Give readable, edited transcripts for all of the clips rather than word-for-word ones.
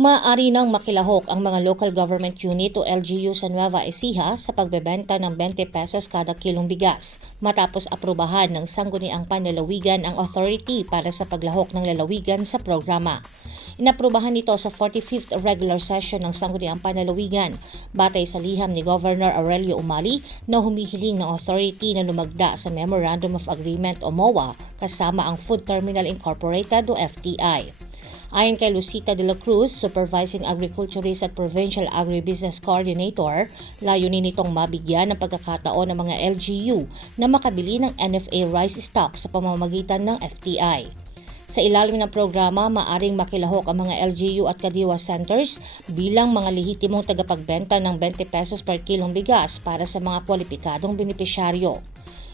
Maaari nang makilahok ang mga local government unit o LGU sa Nueva Ecija sa pagbebenta ng 20 pesos kada kilong bigas matapos aprubahan ng Sangguniang Panlalawigan ang authority para sa paglahok ng lalawigan sa programa. Inaprubahan nito sa 45th regular session ng Sangguniang Panlalawigan batay sa liham ni Governor Aurelio Umali na humihiling ng authority na lumagda sa Memorandum of Agreement o MOA kasama ang Food Terminal Incorporated o FTI. Ayon kay Lucita de la Cruz, Supervising Agriculturist at Provincial Agribusiness Coordinator, layunin nitong mabigyan ng pagkakataon ng mga LGU na makabili ng NFA rice stock sa pamamagitan ng FTI. Sa ilalim ng programa, maaring makilahok ang mga LGU at Kadiwa Centers bilang mga lehitimong tagapagbenta ng 20 pesos per kilong bigas para sa mga kwalipikadong benepisyaryo.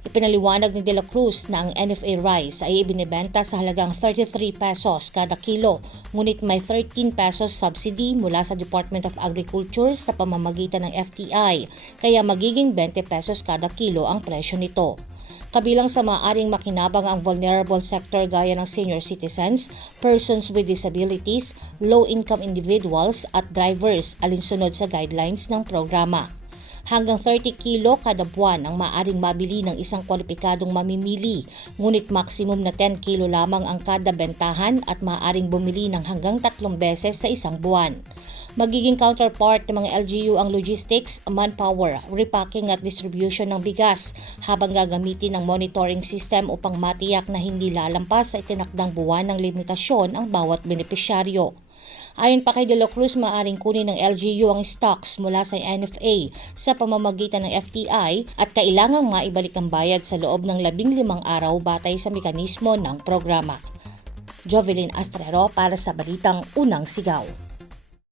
Ipinaliwanag ni De La Cruz na ang NFA rice ay ibinebenta sa halagang 33 pesos kada kilo, ngunit may 13 pesos subsidy mula sa Department of Agriculture sa pamamagitan ng FTI, kaya magiging 20 pesos kada kilo ang presyo nito. Kabilang sa maaaring makinabang ang vulnerable sector gaya ng senior citizens, persons with disabilities, low-income individuals at drivers alinsunod sa guidelines ng programa. Hanggang 30 kilo kada buwan ang maaaring mabili ng isang kwalipikadong mamimili, ngunit maximum na 10 kilo lamang ang kada bentahan at maaaring bumili ng hanggang 3 beses sa isang buwan. Magiging counterpart ng mga LGU ang logistics, manpower, repacking at distribution ng bigas habang gagamitin ng monitoring system upang matiyak na hindi lalampas sa itinakdang buwan ng limitasyon ang bawat benepisyaryo. Ayon pa kay De La Cruz, maaaring kunin ng LGU ang stocks mula sa NFA sa pamamagitan ng FTI at kailangang maibalik ang bayad sa loob ng 15 araw batay sa mekanismo ng programa. Jovelyn Astrero para sa Balitang Unang Sigaw.